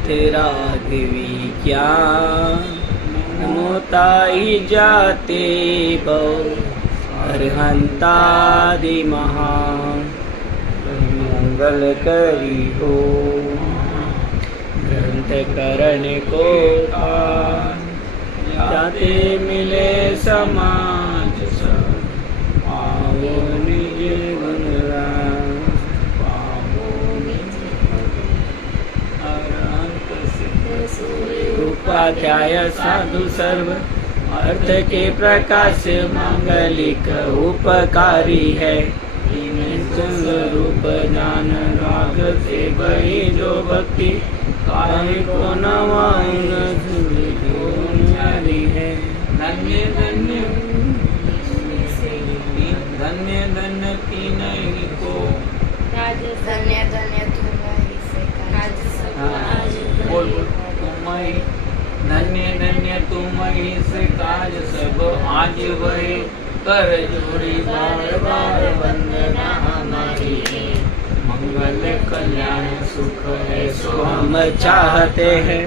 तीर्थ राघवी क्या नमोताई जाते बहु अरहंतादि महान मंगल करी हो ग्रंथ करण को जाते मिले समाज सब पावो निज गुण राम अरहंत सिद्ध उपाध्याय साधु सर्व अर्थ के प्रकाश मांगलिक उपकारी है रूप जान राग से बही जो भक्ति काहे को नवाई है धन्य धन्य धन्य धन्य तीन ही को धन्य धन्य तुम ही से बोल तुम ही धन्य धन्य तुम ही से काज सब आज वही कर जोड़ी बार बार वंदना हमारी मंगल कल्याण सुख ऐसो हम चाहते हैं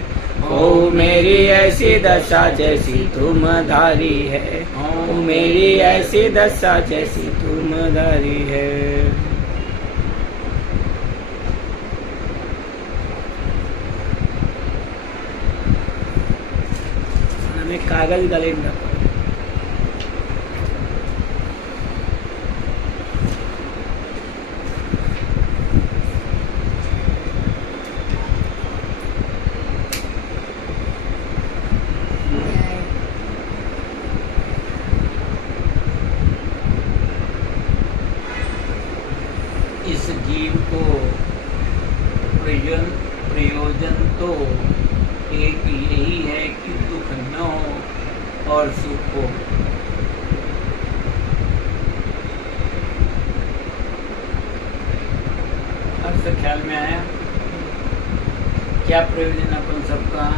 ओ मेरी ऐसी दशा जैसी तुम धारी है ओ मेरी ऐसी दशा जैसी तुम धारी है हमें कागज गले में रखो इस जीव को प्रयोजन तो एक यही है कि दुख न हो और सुख हो अर्थ ख्याल में आया क्या प्रयोजन अपन सबका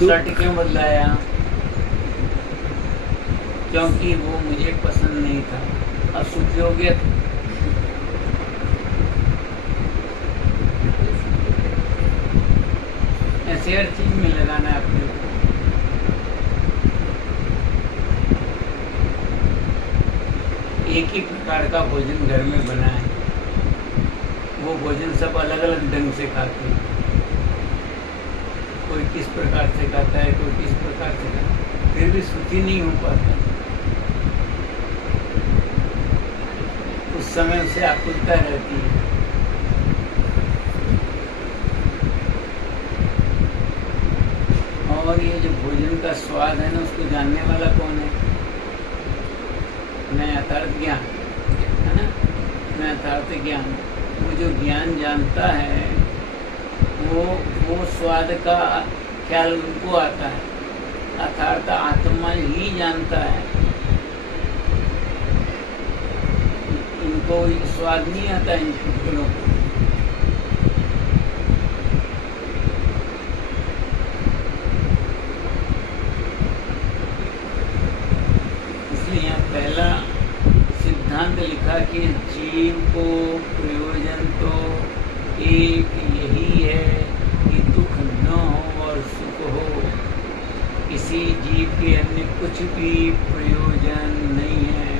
शर्ट क्यों बदलाया क्योंकि वो मुझे पसंद नहीं था अब सुखी हो गया ऐसे हर चीज में लगाना है अपने को एक ही प्रकार का भोजन घर में बना है वो भोजन सब अलग अलग ढंग से खाते हैं कोई किस प्रकार से खाता है कोई किस प्रकार से खाता है फिर भी सुखी नहीं हो पाता उस समय उसे आकुलता रहती है और ये जो भोजन का स्वाद है ना उसको जानने वाला कौन है मैं यथार्थ ज्ञान है ना मैं यथार्थ ज्ञान वो जो ज्ञान जानता है वो स्वाद का ख्याल उनको आता है अर्थात आत्मा ही जानता है इनको स्वाद नहीं आता इन गुणों को इसलिए यहाँ पहला सिद्धांत लिखा कि जीव को प्रयोजन तो एक यही है कि दुख न हो और सुख हो किसी जीव के अन्य कुछ भी प्रयोजन नहीं है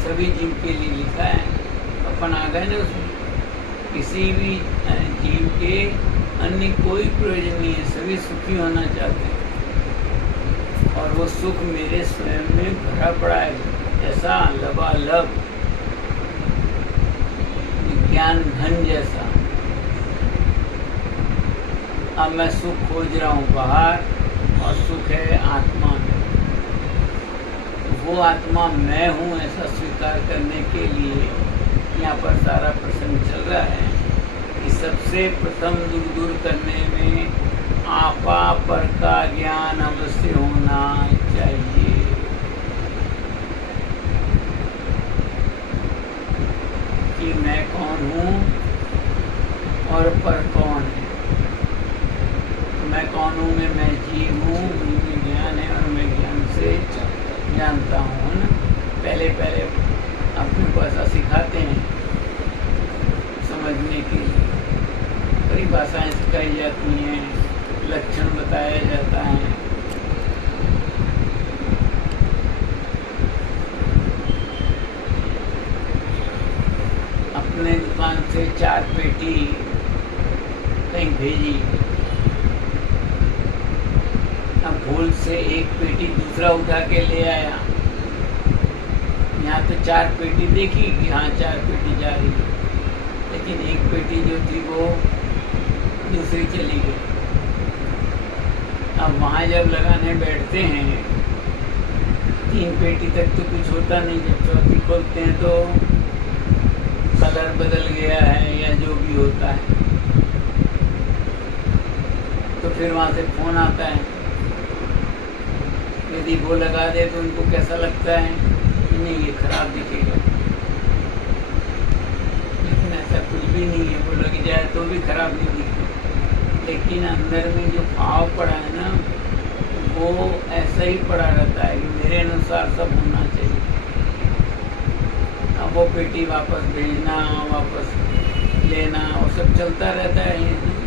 सभी जीव के लिए लिखा है अपन आ गए ना उसमें किसी भी जीव के अन्य कोई प्रयोजन नहीं है सभी सुखी होना चाहते हैं और वो सुख मेरे स्वयं में भरा पड़ा है ऐसा लबालब विज्ञान धन जैसा अब मैं सुख खोज रहा हूँ बाहर और सुख है आत्मा में वो आत्मा मैं हूँ ऐसा स्वीकार करने के लिए यहाँ पर सारा प्रसंग चल रहा है कि सबसे प्रथम दूर दूर करने में आपा पर का ज्ञान अवश्य होना चाहिए कि मैं कौन हूँ और पर कौन है मैं कौन हूँ मैं जीव हूँ मुझे ज्ञान है और मैं ज्ञान से जानता हूँ ना पहले अपने को ऐसा सिखाते हैं समझने के लिए। परिभाषाएं सिखाई जाती हैं, लक्षण बताया जाता है। अपने दुकान से 4 पेटी कहीं भेजी, अब भूल से 1 पेटी दूसरा उठा के ले आया। यहाँ तो 4 पेटी देखी कि हाँ 4 पेटी जा रही है, लेकिन 1 पेटी जो थी वो दूसरी चली गई। अब वहाँ जब लगाने बैठते हैं 3 पेटी तक तो कुछ होता नहीं, जब चौथी खोलते हैं तो कलर बदल गया है या जो भी होता है। तो फिर वहाँ से फोन आता है, यदि वो लगा दे तो उनको कैसा लगता है कि नहीं ये खराब दिखेगा, लेकिन ऐसा कुछ भी नहीं है, वो लग जाए तो भी खराब नहीं दिखेगा। लेकिन अंदर में जो भाव पड़ा है ना वो ऐसा ही पड़ा रहता है कि मेरे अनुसार सब होना चाहिए। अब वो पेटी वापस भेजना, वापस लेना, वो सब चलता रहता है।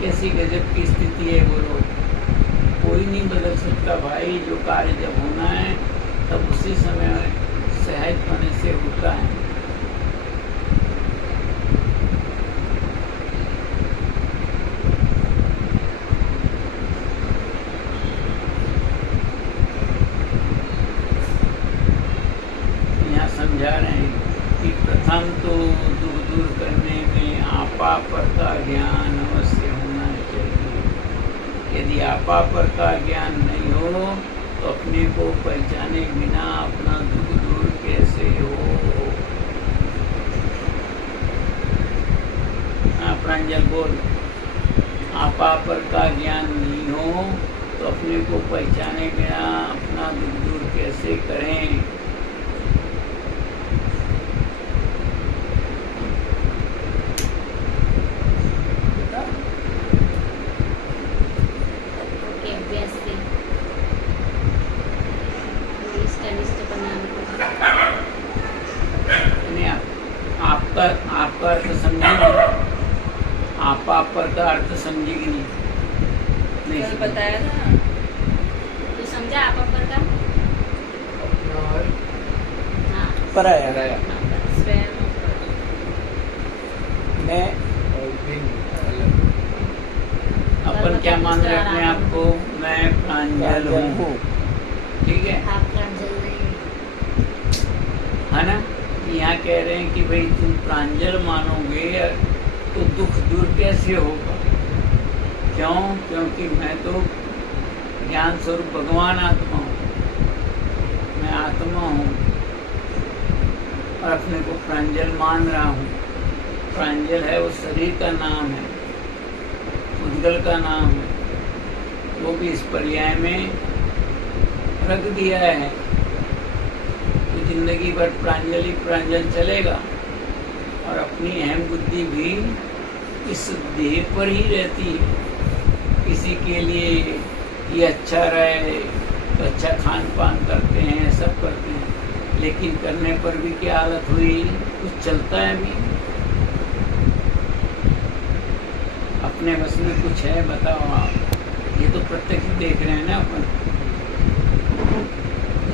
कैसी गजब की स्थिति है वो लोग, कोई नहीं बदल सकता भाई। जो कार्य जब होना है तब उसी समय सहज होने से होता है। यहाँ समझा रहे हैं कि प्रथम तो दुख दूर करने में आपा पर का ज्ञान अवश्य होना चाहिए। यदि आपा पर का ज्ञान नहीं हो तो अपने को पहचाने बिना अपना दुख दूर कैसे हो। प्रांजल बोल, आपा पर का ज्ञान नहीं हो तो अपने को पहचाने बिना अपना दुख दूर कैसे करें। आपका अर्थ समझेगी, आपा पर का अर्थ समझेगी नहीं कल बताया था तो समझा आपा पर का हाँ पराया स्वयं मैं अपन क्या मान रहे अपने आप को, मैं प्रांजल हूँ, ठीक है, आप प्रांजल नहीं है ना। यहाँ कह रहे हैं कि भाई तुम प्रांजल मानोगे तो दुख दूर कैसे होगा। क्यों? क्योंकि मैं तो ज्ञान स्वरूप भगवान आत्मा हूँ, मैं आत्मा हूँ और अपने को प्रांजल मान रहा हूँ। प्रांजल है वो शरीर का नाम है, उद्गल का नाम है, वो भी इस पर्याय में रख दिया है। तो जिंदगी भर प्रांजलि प्रांजल चलेगा और अपनी अहम बुद्धि भी इस देह पर ही रहती है। किसी के लिए ये अच्छा रहे तो अच्छा खान पान करते हैं, सब करते हैं, लेकिन करने पर भी क्या हालत हुई, कुछ चलता है अभी। अपने बस में कुछ है बताओ आप, ये तो प्रत्यक्ष देख रहे हैं ना अपन।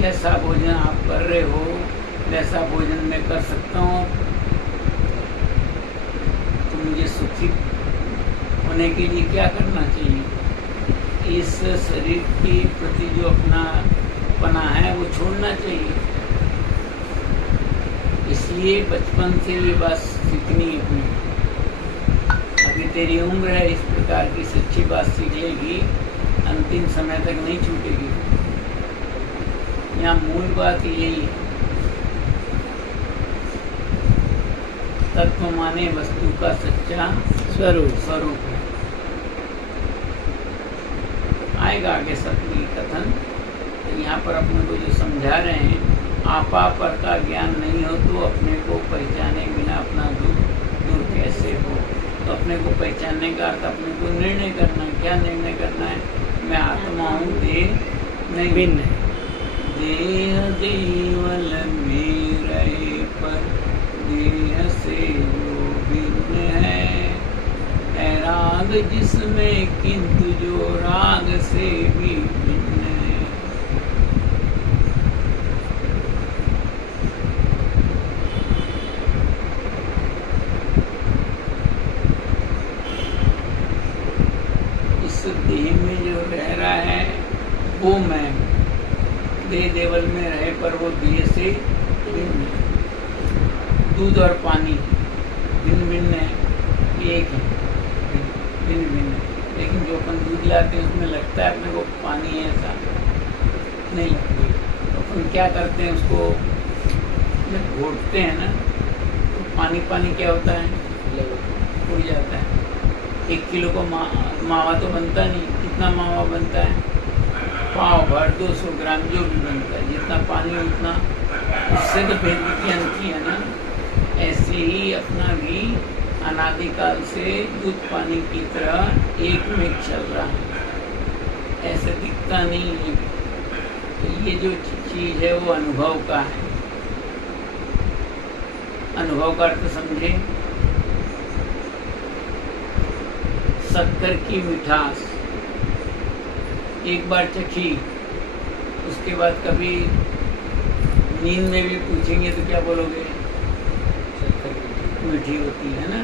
जैसा भोजन आप कर रहे हो वैसा भोजन मैं कर सकता हूँ, तो मुझे सुखी होने के लिए क्या करना चाहिए? इस शरीर के प्रति जो अपना पना है वो छोड़ना चाहिए। इसलिए बचपन से ये बात सीखनी है अपनी। अभी तेरी उम्र है, इस प्रकार की सच्ची बात सीख लेगी, अंतिम समय तक नहीं छूटेगी। यहाँ मूल बात यही है, तत्व माने वस्तु का सच्चा स्वरूप है। आएगा आगे सत्य कथन। तो यहाँ पर अपने को जो समझा रहे हैं, आपा पर का ज्ञान नहीं हो तो अपने को पहचाने बिना अपना दुख दूर कैसे हो। तो अपने को पहचानने का अर्थ अपने को निर्णय करना है। क्या निर्णय करना है? मैं आत्मा हूँ, देह नहीं। देह देवल में रहे पर देह से वो भिन्न है राग जिसमें किंतु जो राग से भी भिन्न है। इस देह में जो रह रहा है वो मैं, देह देवल में रहे पर वो देह से भिन्न है। दूध और पानी भिन्न भिन्न है, एक है, भिन्न भिन्न है। लेकिन जो अपन दूध लाते हैं उसमें लगता है अपने को पानी है, ऐसा नहीं लगती। तो अपन क्या करते हैं, उसको जब घोटते हैं ना तो पानी पानी क्या होता है, उड़ जाता है। 1 किलो को मावा तो बनता नहीं, कितना मावा बनता है, पाव भर 200 ग्राम जो भी बनता है, जितना पानी उतना, उससे तो भेद विज्ञान किया ना। ऐसे ही अपना भी अनादिकाल से दूध पानी की तरह एक में चल रहा है, ऐसे दिखता नहीं है। तो ये जो चीज है वो अनुभव का है। अनुभव का अर्थ समझे, शक्कर की मिठास एक बार चखी, उसके बाद कभी नींद में भी पूछेंगे तो क्या बोलोगे, मीठी होती है ना।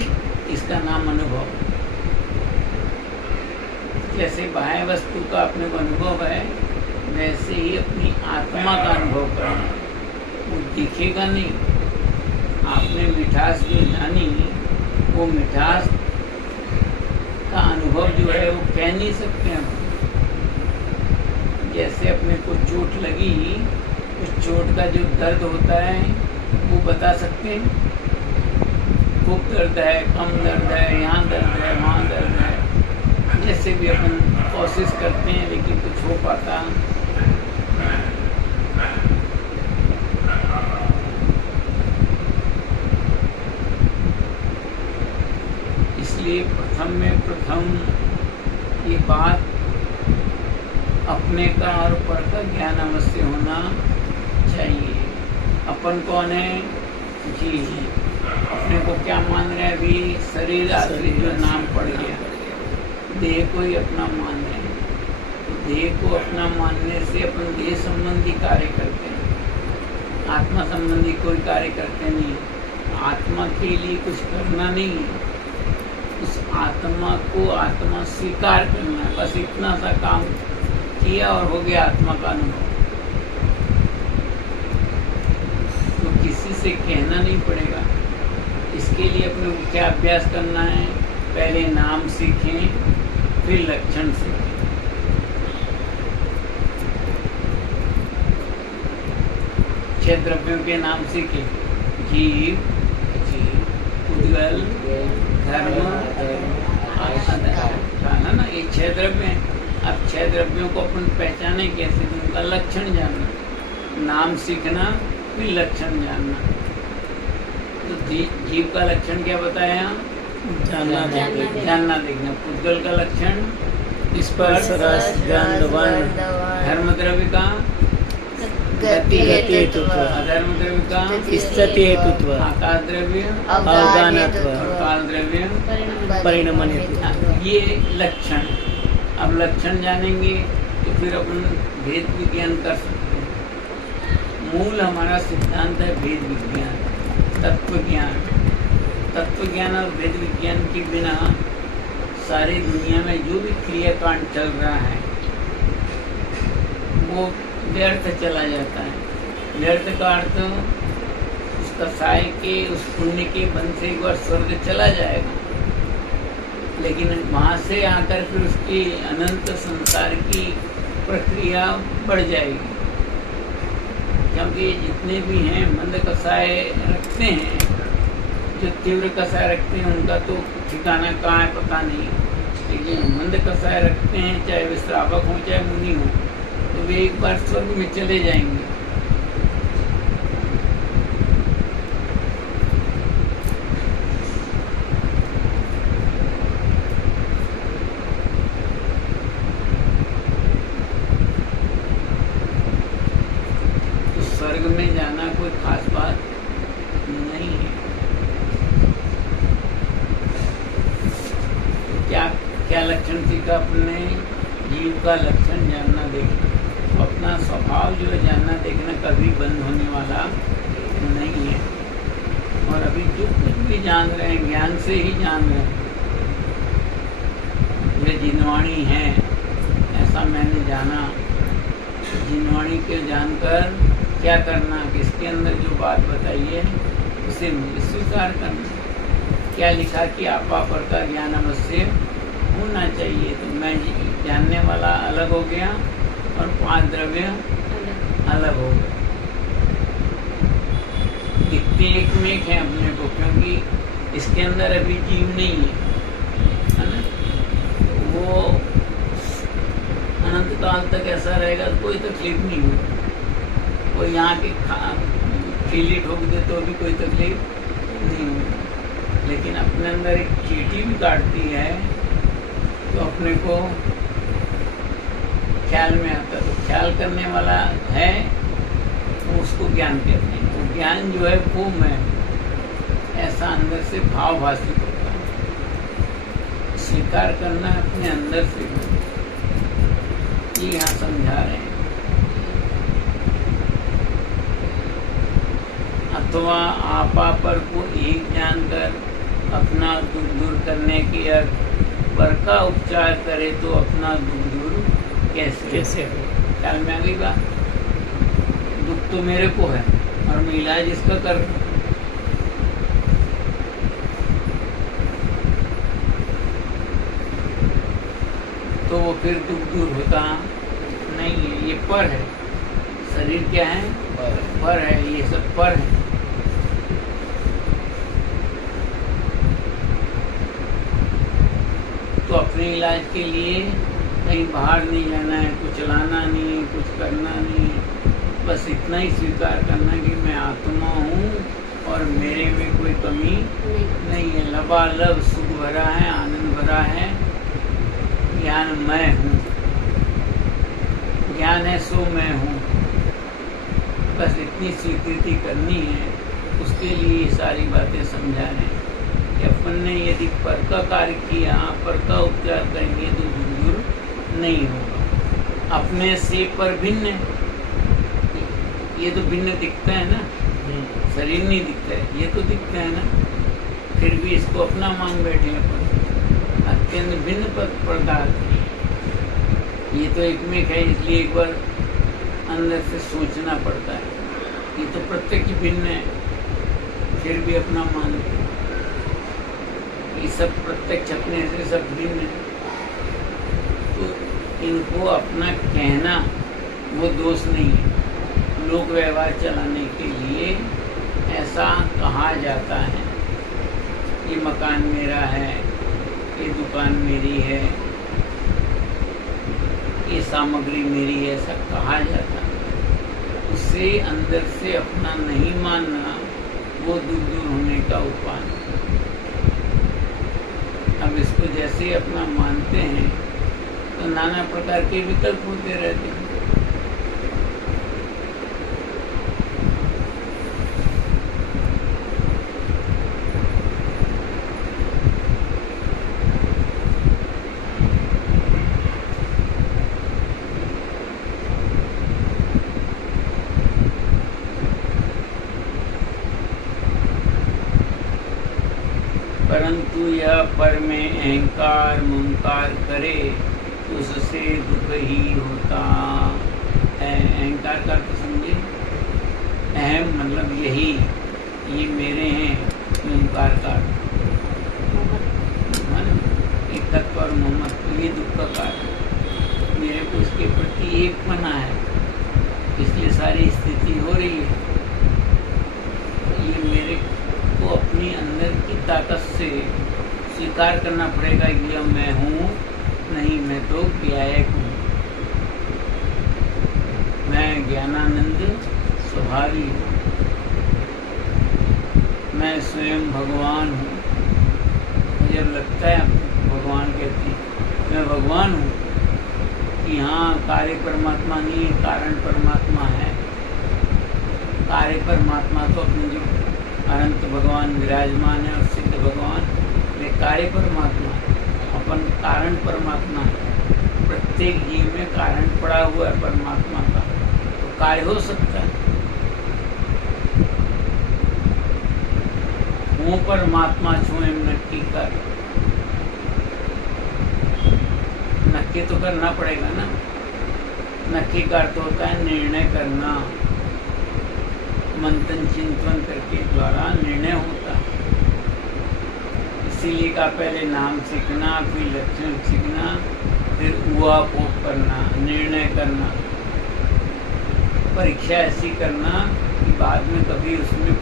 इसका नाम अनुभव। जैसे बाह्य वस्तु का अपने को अनुभव है, वैसे ही अपनी आत्मा का अनुभव करना। वो दिखेगा नहीं, आपने मिठास जो जानी, वो मिठास का अनुभव जो है वो कह नहीं सकते हम। जैसे अपने को चोट लगी, उस चोट का जो दर्द होता है वो बता सकते हैं, खूब दर्द है, कम दर्द है, यहाँ दर्द है, वहाँ दर्द है। जैसे भी अपन कोशिश करते हैं लेकिन कुछ हो पाता। इसलिए प्रथम में प्रथम ये बात अपने का और पर का ज्ञान अवश्य होना चाहिए। अपन कौन है जी, अपने को क्या मान रहे हैं, अभी शरीर आश्रित जो नाम पड़ गया, देह को ही अपना मान रहे हैं। तो देह को अपना मानने से अपन देह संबंधी कार्य करते हैं, आत्मा संबंधी कोई कार्य करते नहीं। आत्मा के लिए कुछ करना नहीं है, उस आत्मा को आत्मा स्वीकार करना है, बस इतना सा काम किया और हो गया आत्मा का अनुभव। तो किसी से कहना नहीं पड़ेगा। इसके लिए अपने को क्या अभ्यास करना है, पहले नाम सीखें, फिर लक्षण सीखें। छह द्रव्यों के नाम सीखें, जीव, उद्गल, धर्म, है ना, ये 6 द्रव्य हैं। अब 6 द्रव्यों को अपन पहचाने कैसे, उनका लक्षण जानना, नाम सीखना, फिर लक्षण जानना। तो जीव का लक्षण क्या बताया, जानना देखना। उद्गल का लक्षण स्पर्श रस गंध वर्ण। धर्म द्रव्य का गति हेतुत्व। अधर्म द्रव्य का स्थिति हेतुत्व। आकाश द्रव्य अवगानत्व। काल द्रव्य परिणमन हेतुत्व। ये लक्षण। अब लक्षण जानेंगे तो फिर अपन भेद विज्ञान कर सकते हैं। मूल हमारा सिद्धांत है भेद विज्ञान, तत्व ज्ञान। तत्व ज्ञान और भेद विज्ञान के बिना सारी दुनिया में जो भी क्रियाकांड चल रहा है वो व्यर्थ चला जाता है। व्यर्थ का अर्थ उस कसाई के, उस पुण्य के बन से एक बार स्वर्ग चला जाएगा, लेकिन वहाँ से आकर फिर उसकी अनंत संसार की प्रक्रिया बढ़ जाएगी। क्योंकि जितने भी हैं मंद कसाय रखते हैं, जो तीव्र कसाय रखते हैं उनका तो ठिकाना कहाँ है पता नहीं, लेकिन मंद कसाय रखते हैं, चाहे वे श्रावक हों चाहे मुनि हों, तो वे एक बार स्वर्ग में चले जाएंगे। में जाना कोई खास बात नहीं है। क्या क्या लक्षण सीखा अपने जीव का लक्षण जानना देखना, तो अपना स्वभाव जो है जानना देखना कभी बंद होने वाला नहीं है। और अभी जो कुछ भी जान रहे हैं ज्ञान से ही जान रहे हैं। ये जिनवाणी है ऐसा मैंने जाना, जिनवाणी के जानकर क्या करना, किसके अंदर जो बात बताई है उसे मुझे स्वीकार करना। क्या लिखा कि आपा पर का ज्ञान अवश्य होना चाहिए, तो मैं जानने वाला अलग हो गया और 5 द्रव्य अलग हो गए। दिखते एक में एक है अपने को, क्योंकि इसके अंदर अभी जीव नहीं है ना, वो अनंत काल तक ऐसा रहेगा तो कोई तकलीफ नहीं होगी। कोई यहाँ के खीली ठोक दे तो भी कोई तकलीफ नहीं होगी। लेकिन अपने अंदर एक चींटी भी काटती है तो अपने को ख्याल में आता है, तो ख्याल करने वाला है तो उसको ज्ञान कहते हैं। तो ज्ञान जो है वो मैं ऐसा अंदर से भाव भाषित होता है, स्वीकार करना अपने अंदर से, ये यहाँ समझा रहे हैं। अथवा आपा पर को एक जानकर अपना दुख दूर करने की पर का उपचार करे तो अपना दुख दूर कैसे हो। ख्याल में आ गई बात। दुख तो मेरे को है और मैं इलाज इसका कर रहा हूं। तो वो फिर दुख दूर होता नहीं है। ये पर है, शरीर क्या है, पर है, ये सब पर है। तो अपने इलाज के लिए कहीं बाहर नहीं जाना है, कुछ चलाना नहीं, कुछ करना नहीं, बस इतना ही स्वीकार करना कि मैं आत्मा हूँ और मेरे में कोई कमी नहीं है। लबालब सुख भरा है, आनंद भरा है, ज्ञान मैं हूँ, ज्ञान है सो मैं हूँ। बस इतनी स्वीकृति करनी है, उसके लिए ये सारी बातें समझा रहे हैं कि अपन ने यदि पर का कार्य किया, पर का उपचार करेंगे तो दूर नहीं होगा। अपने से पर भिन्न, ये तो भिन्न दिखता है ना, शरीर नहीं दिखता है, ये तो दिखता है ना, फिर भी इसको अपना मान बैठे अपन। अत्यंत भिन्न पदार्थ, ये तो एक में है, इसलिए एक बार अंदर से सोचना पड़ता है। ये तो प्रत्यक्ष भिन्न है, फिर भी अपना मानते। ये सब प्रत्यक्ष अपने से सब भिन्न है, तो इनको अपना कहना वो दोष नहीं है। लोक व्यवहार चलाने के लिए ऐसा कहा जाता है, ये मकान मेरा है, ये दुकान मेरी है, ये सामग्री मेरी है, ऐसा कहा जाता है। उससे अंदर से अपना नहीं मानना वो दूर होने का उपाय। अब इसको जैसे ही अपना मानते हैं तो नाना प्रकार के विकल्प होते रहते हैं। परंतु यह पर में अहंकार ममकार करे तो उससे दुख ही होता है। अहंकार का तो समझे, अहम मतलब यही, ये मेरे हैं, ममकार का एक तत्व और मोहम्मद, तो ये दुख का कारण। मेरे को इसके प्रति एक बना है, इसलिए सारी स्थिति हो रही है। ये मेरे को अपनी अंदर की ताकत से स्वीकार करना पड़ेगा कि अब मैं हूँ नहीं, मैं तो ज्ञायक हूँ, मैं ज्ञानानंद स्वभावी हूँ, मैं स्वयं भगवान हूँ। जब लगता है भगवान कहते हैं मैं भगवान हूँ, कि हाँ कार्य परमात्मा नहीं है, कारण परमात्मा है, कार्य परमात्मा तो अपने जो अनंत भगवान विराजमान है और सिद्ध भगवान वे कार्य परमात्मा है, अपन कारण परमात्मा है। प्रत्येक जीव में कारण पड़ा हुआ है परमात्मा का, तो कार्य हो सकता है। वो परमात्मा छुए नक्की कर, नक्की तो करना पड़ेगा ना। नक्की का अर्थ होता है निर्णय करना, मंथन चिंतन करके द्वारा निर्णय होता है। इसीलिए का पहले नाम सीखना, फिर लक्षण सीखना, फिर ऊहापोह करना, निर्णय करना, परीक्षा ऐसी करना कि बाद में कभी उसमें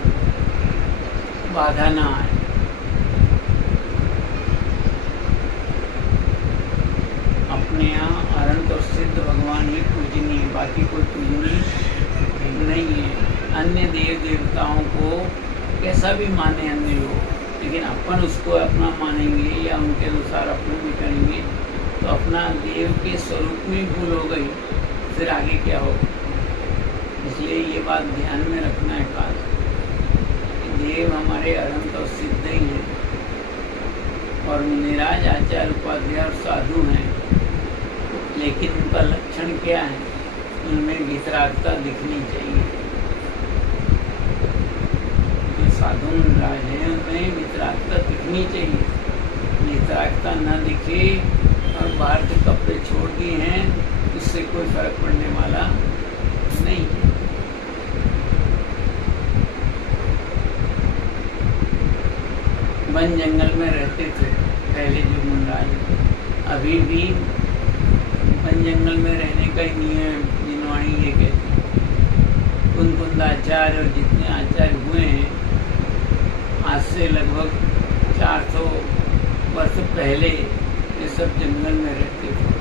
बाधा ना आए। अपने यहाँ अनंत और सिद्ध भगवान ही पूजनीय, बाकी कोई पूजनीय नहीं है। अन्य देव देवताओं को कैसा भी माने अन्य लोग, लेकिन अपन उसको अपना मानेंगे या उनके अनुसार अपने भी करेंगे तो अपना देव के स्वरूप में भूल हो गई, फिर आगे क्या होगा। इसलिए ये बात ध्यान में रखना है खास, देव हमारे अनंत और सिद्ध ही हैं और निराज आचार्य उपाध्याय और साधु हैं, लेकिन उनका लक्षण क्या है, उनमें वितरागता दिखनी चाहिए। जो साधु निराज हैं उनमें वितरागता दिखनी चाहिए। वितरागता न दिखे और बाहर के कपड़े छोड़ दिए हैं, उससे कोई फर्क पड़ने वाला नहीं है। वन जंगल में रहते थे पहले जो मुंडाज, अभी भी वन जंगल में रहने का ही नियम जिनवाणी ये कहती है। कुंदाचार्य और जितने आचार्य हुए हैं आज से लगभग 400 वर्ष पहले ये सब जंगल में रहते थे।